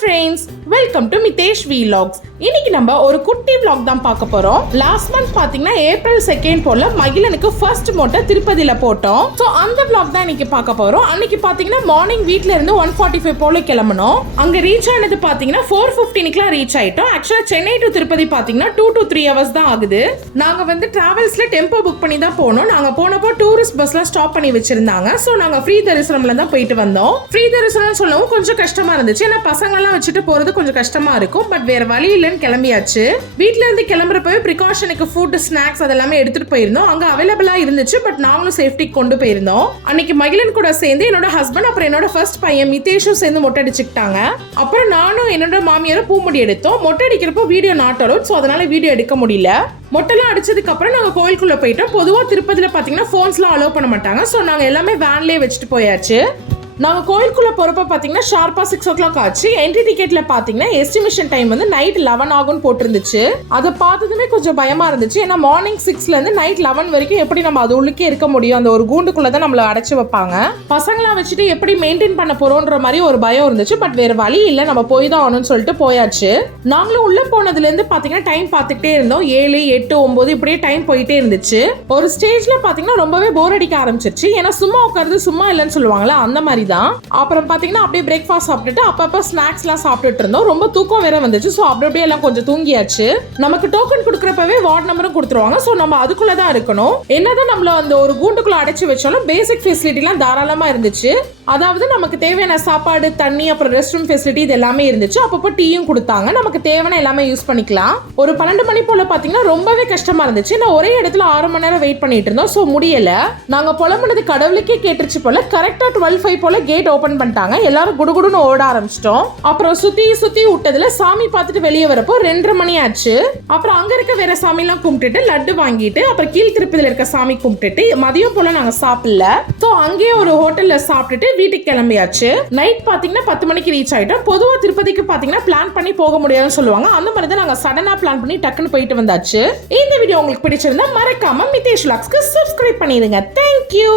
friends, welcome to Mitesh Vlogs. இன்னைக்கு நம்ம ஒரு குட்டி vlog தான் பார்க்க போறோம். லாஸ்ட் மந்த் பாத்தீங்கன்னா ஏப்ரல் 2 போல மகிழனுக்கு ஃபர்ஸ்ட் மொட்டை திருப்பதியில போட்டோம். சோ அந்த vlog தான் இன்னைக்கு பார்க்க போறோம். அன்னைக்கு பாத்தீங்கன்னா மார்னிங் வீட்ல இருந்து 1:45 போல கிளம்பணும். அங்க ரீச் ஆனது பாத்தீங்கன்னா 4:15க்குலாம் ரீச் ஆயிட்டோம். ஆக்சுவலா சென்னை டு திருப்பதி பாத்தீங்கன்னா 2 to 3 hours தான் ஆகுது. நாங்க வந்து டிராவல்ஸ்ல டெம்போ புக் பண்ணி தான் போனோம். நாங்க போனப்போ டூரிஸ்ட் பஸ்ல ஸ்டாப் பண்ணி வச்சிருந்தாங்க. சோ நாங்க ஃப்ரீ தரிசனம்ல தான் போயிட்டு வந்தோம். ஃப்ரீ தரிசனம் சொல்லவும் கொஞ்சம் கஷ்டமா இருந்துச்சு. ஏன்னா பசங்க எல்லாம் வச்சுட்டு போறது கொஞ்சம் கஷ்டமா இருக்கும். பட் வேற வழி இல்லைன்னு கிளம்பியாச்சு. வீட்ல இருந்து கிளம்புறப்பவே ப்ரிகாஷனுக்கு ஃபுட் ஸ்நாக்ஸ் அதெல்லாமே எடுத்துட்டு போயிருந்தோம். அங்க அவைலபிளா இருந்துச்சு. பட் நாங்களும் சேஃப்டி கொண்டு போயிருந்தோம். அன்னைக்கு மகிழன் கூட சேர்ந்து என்னோட ஹஸ்பண்ட் அப்புறம் என்னோட ஃபர்ஸ்ட் பையன் மிதேஷும் சேர்ந்து மொட்டை அடிச்சுக்கிட்டாங்க. அப்புறம் நானும் என்னோட மாமியாரும் பூமுடி எடுத்தோம். மொட்டை அடிக்கிறப்போ வீடியோ நாட் அலோட். ஸோ அதனால வீடியோ எடுக்க முடியல. மொட்டைலாம் அடிச்சதுக்கு அப்புறம் நாங்க கோயிலுக்குள்ள போயிட்டோம். பொதுவா திருப்பதியில பாத்தீங்கன்னா போன்ஸ்லாம் அலோவ் பண்ண மாட்டாங்க. ஸோ நாங்க எல்லாமே வேன்லயே வச்சுட்டு போயாச்சு. நாங்க கோயிலுக்குள்ள போறப்ப பாத்தீங்கன்னா ஷார்ப்பா 6 o'clock ஆச்சு. என்ட்ரி டிக்கெட்ல பாத்தீங்கன்னா எஸ்டிமேஷன் டைம் வந்து நைட் 11 ஆகும்னு போட்டிருந்துச்சு. அதை பார்த்ததுமே கொஞ்சம் பயமா இருந்துச்சு. ஏன்னா மார்னிங் 6ல இருந்து நைட் 11 வரைக்கும் எப்படி நம்ம அது உள்ளுக்கே இருக்க முடியும்? அந்த ஒரு கூண்டுக்குள்ளதான் நம்மள அடைச்சு வைப்பாங்க. பசங்களாம் வச்சுட்டு எப்படி மெயின்டைன் பண்ண போறோன்ற மாதிரி ஒரு பயம் இருந்துச்சு. பட் வேற வழி இல்ல, நம்ம போய் தான் ஆகணும்னு சொல்லிட்டு போயாச்சு. நாங்களும் உள்ள போனதுல இருந்து பாத்தீங்கன்னா டைம் பார்த்துக்கிட்டே இருந்தோம். 7, 8, 9 இப்படியே டைம் போயிட்டே இருந்துச்சு. ஒரு ஸ்டேஜ்ல பாத்தீங்கன்னா ரொம்பவே போர் அடிக்க ஆரம்பிச்சிருச்சு. ஏன்னா சும்மா உட்கார்ந்து சும்மா இல்லைன்னு சொல்லுவாங்களா, அந்த மாதிரி தான். அப்புறம் பாத்தீங்கன்னா அப்படியே பிரேக்ஃபாஸ்ட் சாப்பிட்டுட்டு அப்பப்ப ஸ்நாக்ஸ் எல்லாம் சாப்பிட்டுட்டு இருந்தோம். ரொம்ப தூக்கம் வேற வந்துச்சு. ஸோ அப்படியே எல்லாம் கொஞ்சம் தூங்கியாச்சு. நமக்கு டோக்கன் கொடுக்குறப்பவே வார்டு நம்பரும் கொடுத்துருவாங்க. ஸோ நம்ம அதுக்குள்ளதான் இருக்கணும். என்னதான் நம்மள அந்த ஒரு கூண்டுக்குள்ள அடைச்சு வச்சாலும் பேசிக் ஃபெசிலிட்டி எல்லாம் தாராளமா இருந்துச்சு. அதாவது நமக்கு தேவையான சாப்பாடு, தண்ணி, அப்புறம் ரெஸ்ட் ரூம் ஃபெசிலிட்டி இது எல்லாமே இருந்துச்சு. அப்பப்போ டீயும் கொடுத்தாங்க. நமக்கு தேவையான எல்லாமே யூஸ் பண்ணிக்கலாம். ஒரு 12 மணி போல பாத்தீங்கன்னா ரொம்பவே கஷ்டமா இருந்துச்சு. நான் ஒரே இடத்துல 6 மணி நேரம் வெயிட் பண்ணிட்டு இருந்தோம். ஸோ முடியல. நாங்க புலம்புனது கடவுளுக்கே கேட்டுருச்சு போல. கரெக்டா 12:05 போல கேட் ஓபன் பண்ணிட்டாங்க. எல்லாரும் குடுகுடுன்னு ஓட ஆரம்பிச்சிட்டோம். அப்புறம் சுத்தி விட்டதுல சாமி பார்த்துட்டு வெளியே வரப்போ 2:30 மணி ஆச்சு. அப்புறம் அங்க இருக்க வேற சாமி எல்லாம் கும்பிட்டுட்டு லட்டு வாங்கிட்டு அப்புறம் கீழ் திருப்பதியில இருக்க சாமி கும்பிட்டுட்டு மதியம் போல நாங்க சாப்பிடல. ஸோ அங்கேயே ஒரு ஹோட்டல்ல சாப்பிட்டுட்டு வீட்டுக்கு கிளம்பியாச்சு. நைட் பாத்தீங்கன்னா 10 மணிக்கு ரீச் ஆயிட்டோம். பொதுவா திருப்பதிக்கு பாத்தீங்கன்னா பிளான் பண்ணி போக முடியாதுன்னு சொல்லுவாங்க. அந்த மாதிரி தான் நாங்க சடனா பிளான் பண்ணி டக்குன்னு போயிட்டு வந்தாச்சு. இந்த வீடியோ உங்களுக்கு பிடிச்சிருந்தா மறக்காம மிதேஷ் vlogsக்கு சப்ஸ்கிரைப் பண்ணிடுங்க. Thank you.